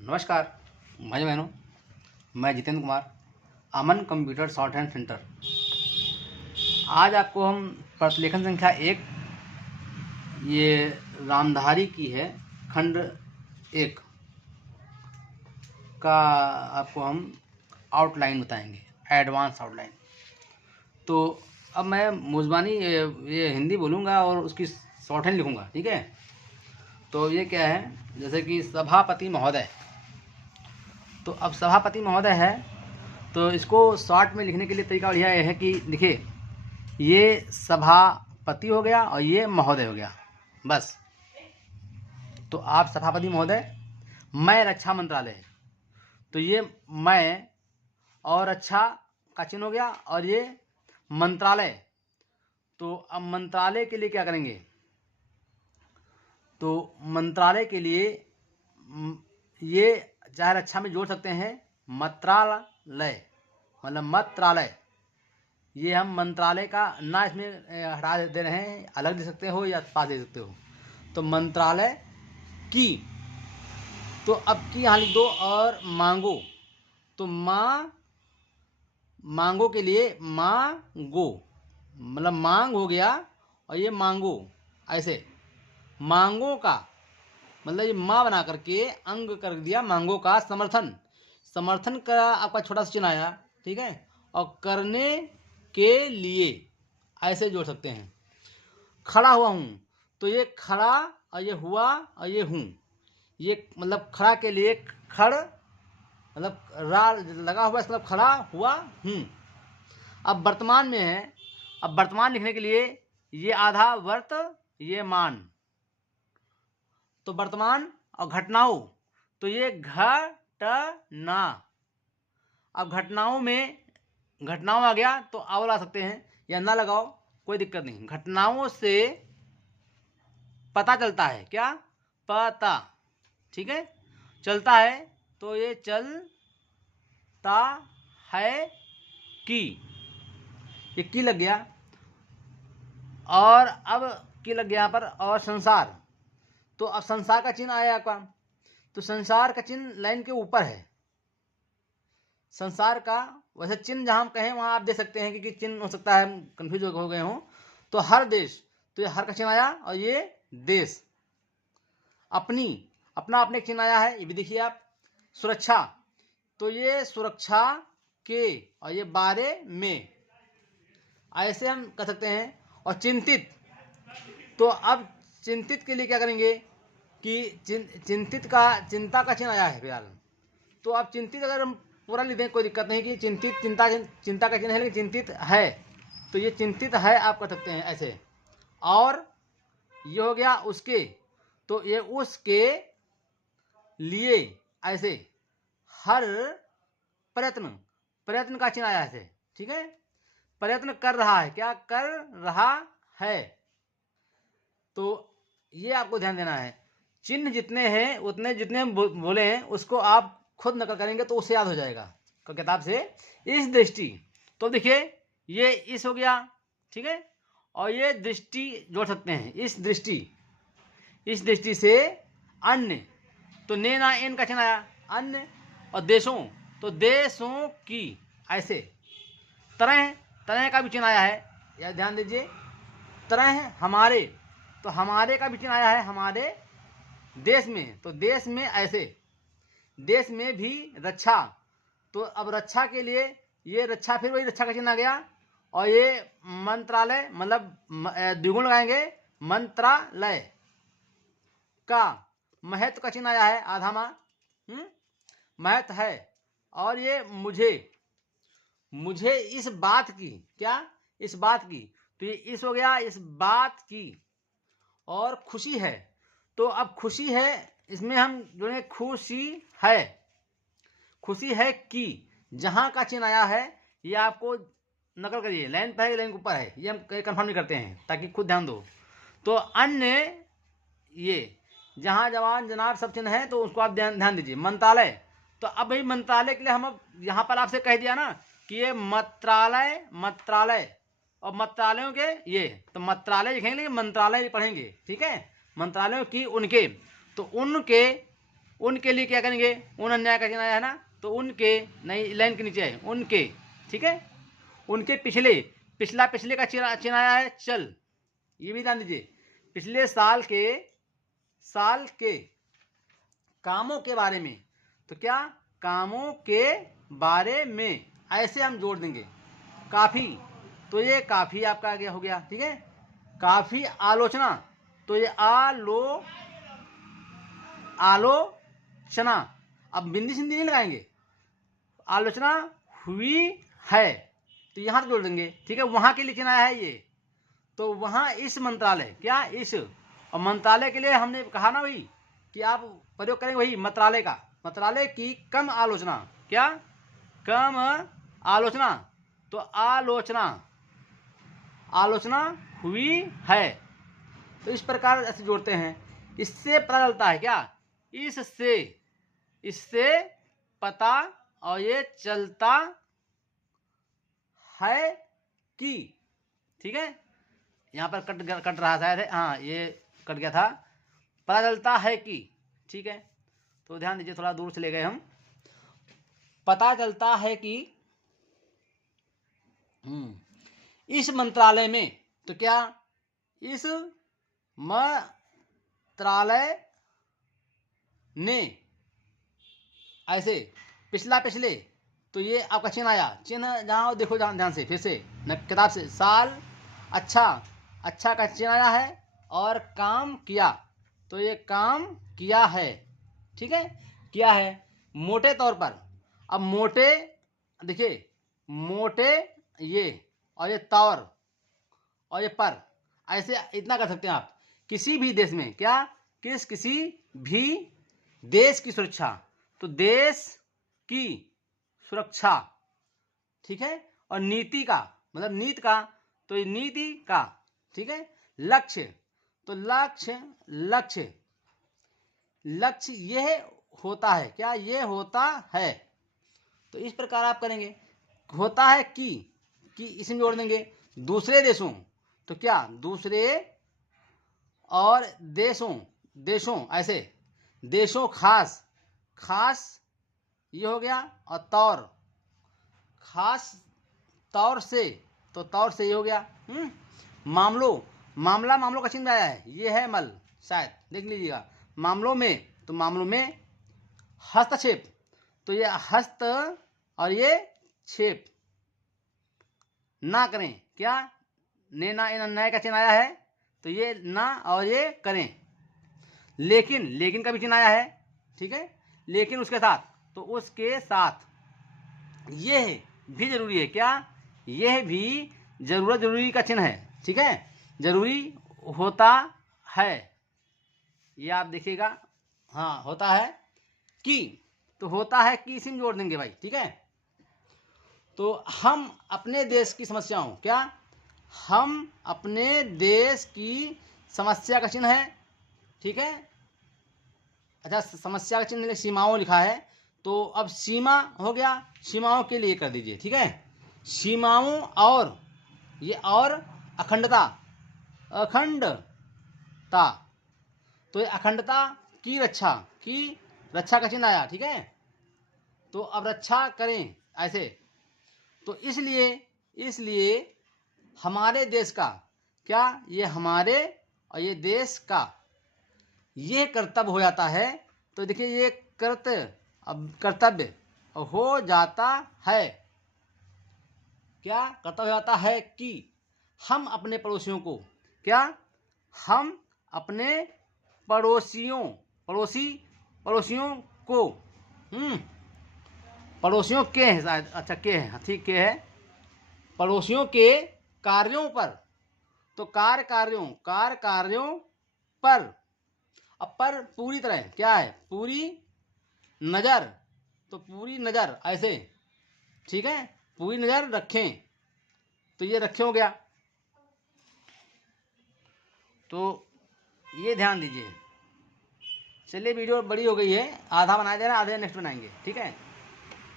नमस्कार भाई बहनों, मैं जितेंद्र कुमार, अमन कंप्यूटर शॉर्ट हैंड सेंटर। आज आपको हम प्रतिलेखन संख्या 1 ये रामधारी की है, खंड 1 का आपको हम आउटलाइन बताएंगे, एडवांस आउटलाइन। तो अब मैं मुज़बानी ये हिंदी बोलूँगा और उसकी शॉर्ट हैंड लिखूँगा, ठीक है। तो ये क्या है, जैसे कि सभापति महोदय। तो अब सभापति महोदय है, तो इसको शॉर्ट में लिखने के लिए तरीका बढ़िया ये है कि देखिए, ये सभापति हो गया और ये महोदय हो गया, बस। तो आप सभापति महोदय, मैं रक्षा मंत्रालय, तो ये मैं और रक्षा का चिन्ह हो गया, और ये मंत्रालय। तो अब मंत्रालय के लिए क्या करेंगे, तो मंत्रालय के लिए ये चाहे रक्षा में जोड़ सकते हैं, मंत्रालय मतलब मंत्रालय। ये हम मंत्रालय का ना इसमें हटा दे रहे हैं, अलग दे सकते हो या पास दे सकते हो। तो मंत्रालय की, तो अब की यहाँ लिख दो, और मांगो, तो मांगो के लिए मांगो मतलब मांग हो गया, और ये मांगो ऐसे। मांगो का मतलब ये माँ बना करके अंग कर दिया, मांगो का समर्थन। समर्थन का आपका छोटा सा चिन्ह आया, ठीक है। और करने के लिए ऐसे जोड़ सकते हैं। खड़ा हुआ हूँ, तो ये खड़ा और ये हुआ और ये हूँ, ये मतलब खड़ा के लिए खड़ मतलब रा लगा हुआ, मतलब खड़ा हुआ हूँ। अब वर्तमान में है, अब वर्तमान लिखने के लिए ये आधा वर्त, ये मान। तो वर्तमान और घटनाओं, तो ये घटना। अब घटनाओं में घटनाओं आ गया तो आओ ला सकते हैं, या ना लगाओ कोई दिक्कत नहीं। घटनाओं से पता चलता है, क्या पता, ठीक है, चलता है। तो ये चलता है की, ये की लग गया। और अब की लग गया यहाँ पर, और संसार। तो अब संसार का चिन्ह आया आपका, तो संसार का चिन्ह लाइन के ऊपर है। संसार का वैसे चिन्ह जहां हम कहें वहां आप दे सकते हैं, क्योंकि चिन्ह हो सकता है कंफ्यूज हो गए हो। तो हर देश, तो ये हर का चिन्ह आया, और ये देश। अपनी, अपना अपने चिन्ह आया है, ये भी देखिए आप। सुरक्षा, तो ये सुरक्षा के, और ये बारे में, ऐसे हम कर सकते हैं। और चिंतित, तो अब चिंतित के लिए क्या करेंगे कि चिंतित का, चिंता का चिन्ह आया है फिलहाल। तो अब चिंतित अगर हम पूरा लिख दें कोई दिक्कत नहीं, कि चिंतित चिंता का चिन्ह है, लेकिन चिंतित है, तो ये चिंतित है आप कर सकते हैं ऐसे। और ये हो गया उसके, तो ये उसके लिए ऐसे। हर प्रयत्न, प्रयत्न का चिन्ह आया है, ठीक है। प्रयत्न कर रहा है, क्या कर रहा है। तो ये आपको ध्यान देना है। चिन्ह जितने हैं उतने, जितने हम बोले हैं उसको आप खुद नकल करेंगे तो उससे याद हो जाएगा किताब से। इस दृष्टि, तो देखिए ये इस हो गया, ठीक है। और ये दृष्टि जोड़ सकते हैं, इस दृष्टि, इस दृष्टि से अन्य, तो ने ना एन का चिन्ह आया, अन्य। और देशों, तो देशों की ऐसे। तरह, तरह का भी चिन्ह आया है, या ध्यान दीजिए। तरह हमारे, तो हमारे का भी चिन्ह आया है, हमारे देश में, तो देश में ऐसे। देश में भी रक्षा, तो अब रक्षा के लिए ये रक्षा, फिर वही रक्षा का चिन्ह आ गया। और ये मंत्रालय मतलब द्विगुण लगाएंगे, मंत्रालय का। महत्व का चिन्ह आया है, आधा माँ, महत्व है। और ये मुझे, मुझे इस बात की, क्या इस बात की, तो ये इस हो गया, इस बात की। और खुशी है, तो अब खुशी है, इसमें हम जोड़े खुशी है, खुशी है कि। जहां का चिन्ह आया है ये आपको नकल करिए, लाइन पर है लाइन के ऊपर है, ये हम कंफर्म नहीं करते हैं ताकि खुद ध्यान दो। तो अन्य, ये जहां जवान जनाब सब चिन्ह है, तो उसको आप ध्यान दीजिए। मंत्रालय, तो अब भाई मंत्रालय के लिए हम अब यहाँ पर आपसे कह दिया ना कि ये मंत्रालय, मंत्रालय और मंत्रालयों के ये, तो मंत्रालय लिखेंगे लेकिन मंत्रालय पढ़ेंगे, ठीक है। मंत्रालयों की, उनके, तो उनके उनके लिए क्या करेंगे, उन अन्याय का चिन्ह आया है ना, तो उनके नई लाइन के नीचे है उनके, ठीक है। उनके पिछले, पिछला पिछले का चिन्ह आया है चल, ये भी ध्यान दीजिए। पिछले साल के कामों के बारे में, तो क्या, कामों के बारे में, ऐसे हम जोड़ देंगे। काफी, तो ये काफी आपका आगे हो गया, ठीक है। काफी आलोचना, तो ये आलोचना, अब बिंदी सिंधी नहीं लगाएंगे, आलोचना हुई है, तो यहां जोड़ देंगे, ठीक है। वहां के लिए चिन्ह आया है ये, तो वहां इस मंत्रालय, क्या इस, और मंत्रालय के लिए हमने कहा ना वही कि आप प्रयोग करेंगे वही मंत्रालय का, मंत्रालय की कम आलोचना, क्या, कम आलोचना, तो आलोचना हुई है। तो इस प्रकार ऐसे जोड़ते हैं। इससे पता चलता है, क्या, इससे पता, और ये चलता है कि, ठीक है। यहां पर कट रहा शायद है, हाँ ये कट गया था, पता चलता है कि, ठीक है। तो ध्यान दीजिए, थोड़ा दूर चले गए हम। पता चलता है कि इस मंत्रालय में, तो क्या, इस मंत्रालय ने, ऐसे पिछला पिछले, तो ये आपका चिन्ह आया, चिन्ह जहां देखो, ध्यान से फिर से किताब से, साल अच्छा का चिन्ह आया है, और काम किया, तो ये काम किया है, ठीक है, किया है मोटे तौर पर। अब मोटे देखिए, मोटे ये, और ये तौर, और ये पर, ऐसे इतना कर सकते हैं आप। किसी भी देश में, क्या, किसी भी देश की सुरक्षा, तो देश की सुरक्षा, ठीक है। और नीति का, मतलब नीति का, तो ये नीति का, ठीक है। लक्ष्य, तो लक्ष्य यह होता है, क्या, ये होता है। तो इस प्रकार आप करेंगे। होता है कि इसमें जोड़ देंगे। दूसरे देशों, तो क्या, दूसरे और देशों ऐसे, देशों खास ये हो गया, और तौर, खास तौर से, तो तौर से ये हो गया। मामलों का चिन्ह आया है, ये है मल, शायद देख लीजिएगा। मामलों में, तो मामलों में हस्तक्षेप, तो ये हस्त, और ये क्षेप, ना करें, क्या, ना न्याय का चिन्ह आया है, तो ये ना, और ये करें। लेकिन का भी चिन्ह आया है, ठीक है। लेकिन उसके साथ, तो उसके साथ यह भी जरूरी है, क्या, यह भी जरूरी का चिन्ह है, ठीक है। जरूरी होता है, ये आप देखिएगा, हाँ होता है कि, तो होता है कि इसी में जोड़ देंगे भाई, ठीक है। तो हम अपने देश की समस्याओं, क्या, हम अपने देश की समस्या का चिन्ह है, ठीक है। अच्छा, समस्या का चिन्ह सीमाओं लिखा है, तो अब सीमा हो गया, सीमाओं के लिए कर दीजिए, ठीक है। सीमाओं, और ये, और अखंडता, तो ये अखंडता की रक्षा का चिन्ह आया, ठीक है। तो अब रक्षा करें ऐसे, तो इसलिए हमारे देश का, क्या, ये हमारे और ये देश का ये कर्तव्य हो जाता है। तो देखिए, ये कर्तव्य हो जाता है, क्या, कर्तव्य हो जाता है कि हम अपने पड़ोसियों को, क्या, हम अपने पड़ोसियों को, पड़ोसियों के है शायद, अच्छा के है, ठीक के है, पड़ोसियों के कार्यों पर, तो कार्यों पर, अब पर पूरी तरह, क्या है, पूरी नजर, तो पूरी नजर ऐसे, ठीक है, पूरी नजर रखें, तो ये रखे हो गया। तो ये ध्यान दीजिए। चलिए, वीडियो बड़ी हो गई है, आधा बना देना, आधे नेक्स्ट बनाएंगे, ठीक है।